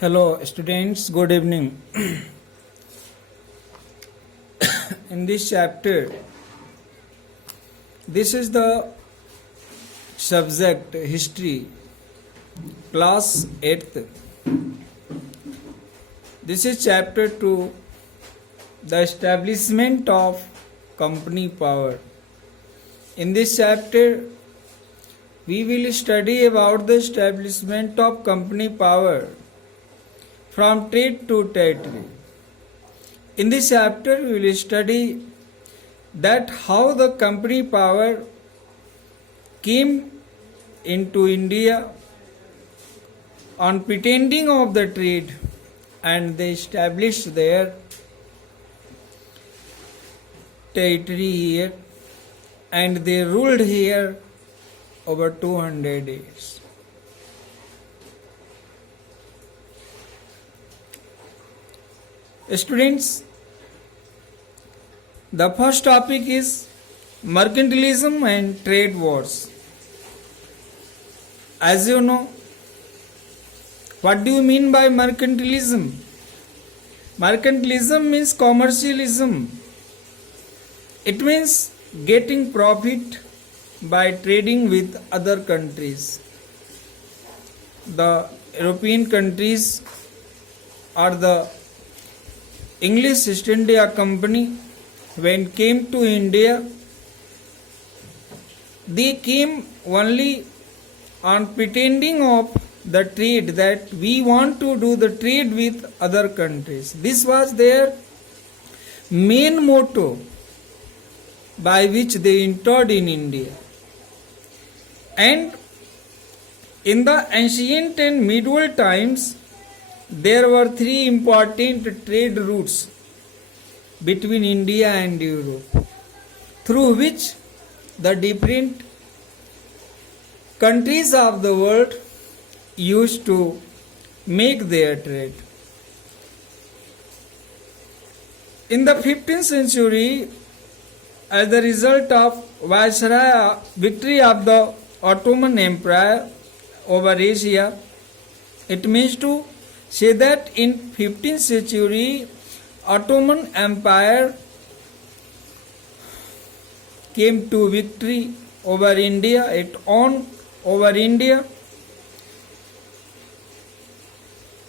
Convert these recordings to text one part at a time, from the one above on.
Hello, students. Good evening. In this chapter, this is the subject history, class 8th. This is chapter 2, the establishment of company power. In this chapter, we will study about the establishment of company power from trade to territory. In this chapter, we will study that how the company power came into India on pretending of the trade, and they established their territory here, and they ruled here over 200 years. Students, the first topic is mercantilism and trade wars. As you know, what do you mean by mercantilism? Mercantilism means commercialism. It means getting profit by trading with other countries. The European countries or the English East India Company, when came to India, they came only on pretending of the trade, that we want to do the trade with other countries. This was their main motto by which they entered in India. And in the ancient and medieval times, there were three important trade routes between India and Europe, through which the different countries of the world used to make their trade. In the 15th century, as the result of Viceroy victory of the Ottoman Empire over Asia, it means to say that in 15th century, Ottoman Empire came to victory over India, it won over India,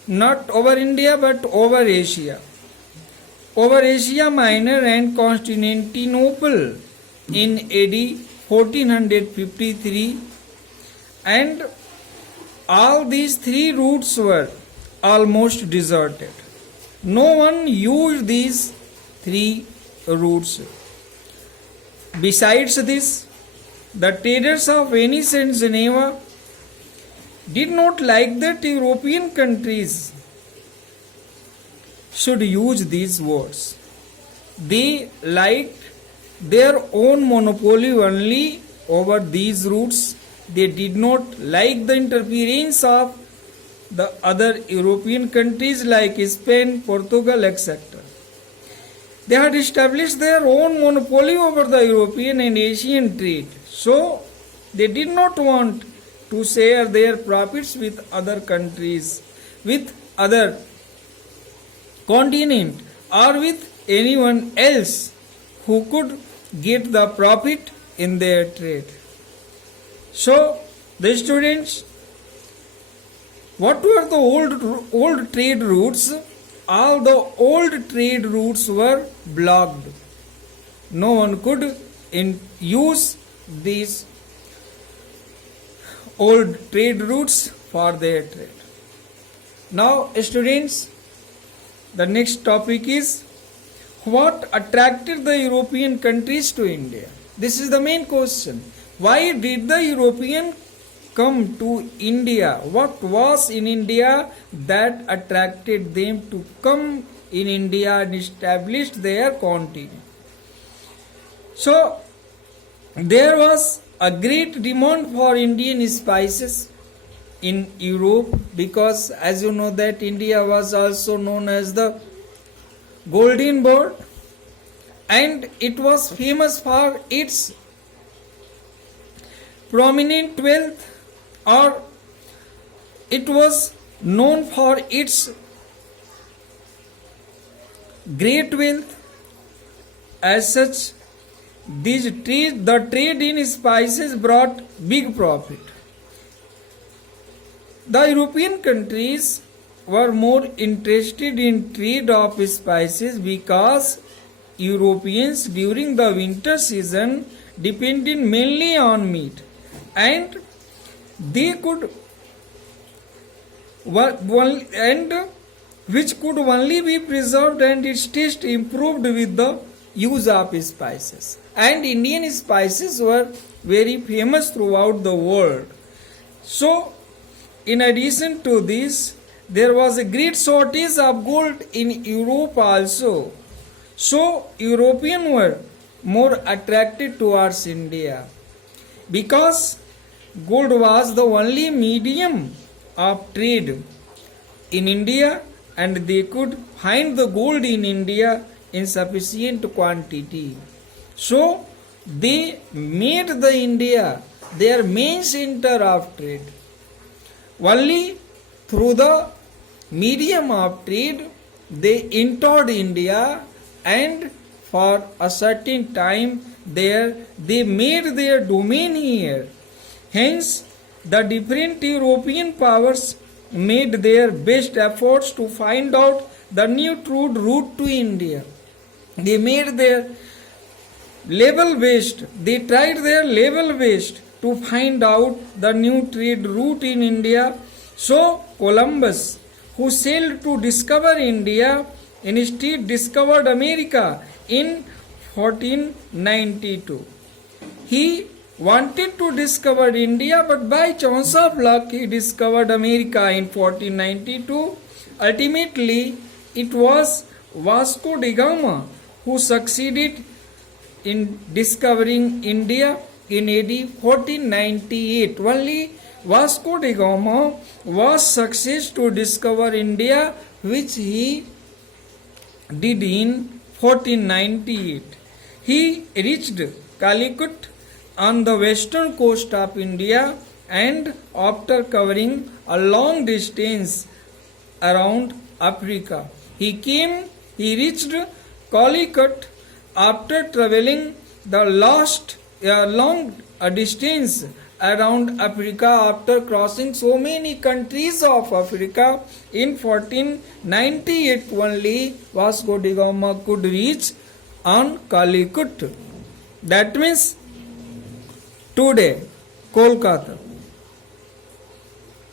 not over India but over Asia Minor and Constantinople in AD 1453, and all these three routes were almost deserted. No one used these three routes. Besides this, the traders of Venice and Geneva did not like that European countries should use these words. They liked their own monopoly only over these routes. They did not like the interference of the other European countries like Spain, Portugal, etc. They had established their own monopoly over the European and Asian trade. So, they did not want to share their profits with other countries, with other continent, or with anyone else who could get the profit in their trade. So, the students, what were the old trade routes? All the old trade routes were blocked. No one could use these old trade routes for their trade. Now, students, the next topic is what attracted the European countries to India? This is the main question. Why did the European come to India? What was in India that attracted them to come in India and establish their continent? So, there was a great demand for Indian spices in Europe, because as you know that India was also known as the Golden Bird, and it was famous for its prominent wealth, or it was known for its great wealth. As such, the trade in spices brought big profit. The European countries were more interested in trade of spices because Europeans during the winter season depended mainly on meat, and they could and which could only be preserved and its taste improved with the use of spices. And Indian spices were very famous throughout the world. So, in addition to this, there was a great shortage of gold in Europe also. So, Europeans were more attracted towards India because gold was the only medium of trade in India, and they could find the gold in India in sufficient quantity. So, they made the India their main center of trade. Only through the medium of trade they entered India, and for a certain time there they made their domain here. Hence, the different European powers made their best efforts to find out the new trade route to India. They made their level best, they tried their level best to find out the new trade route in India. So, Columbus, who sailed to discover India, instead discovered America in 1492. He wanted to discover India, but by chance of luck he discovered America in 1492. Ultimately, it was Vasco da Gama who succeeded in discovering India in AD 1498. Only Vasco da Gama was success to discover India, which he did in 1498. He reached Calicut on the western coast of India, and after covering a long distance around Africa, he reached Calicut after traveling the long distance around Africa. After crossing so many countries of Africa, in 1498 only Vasco da Gama could reach on Calicut. That means today Kolkata.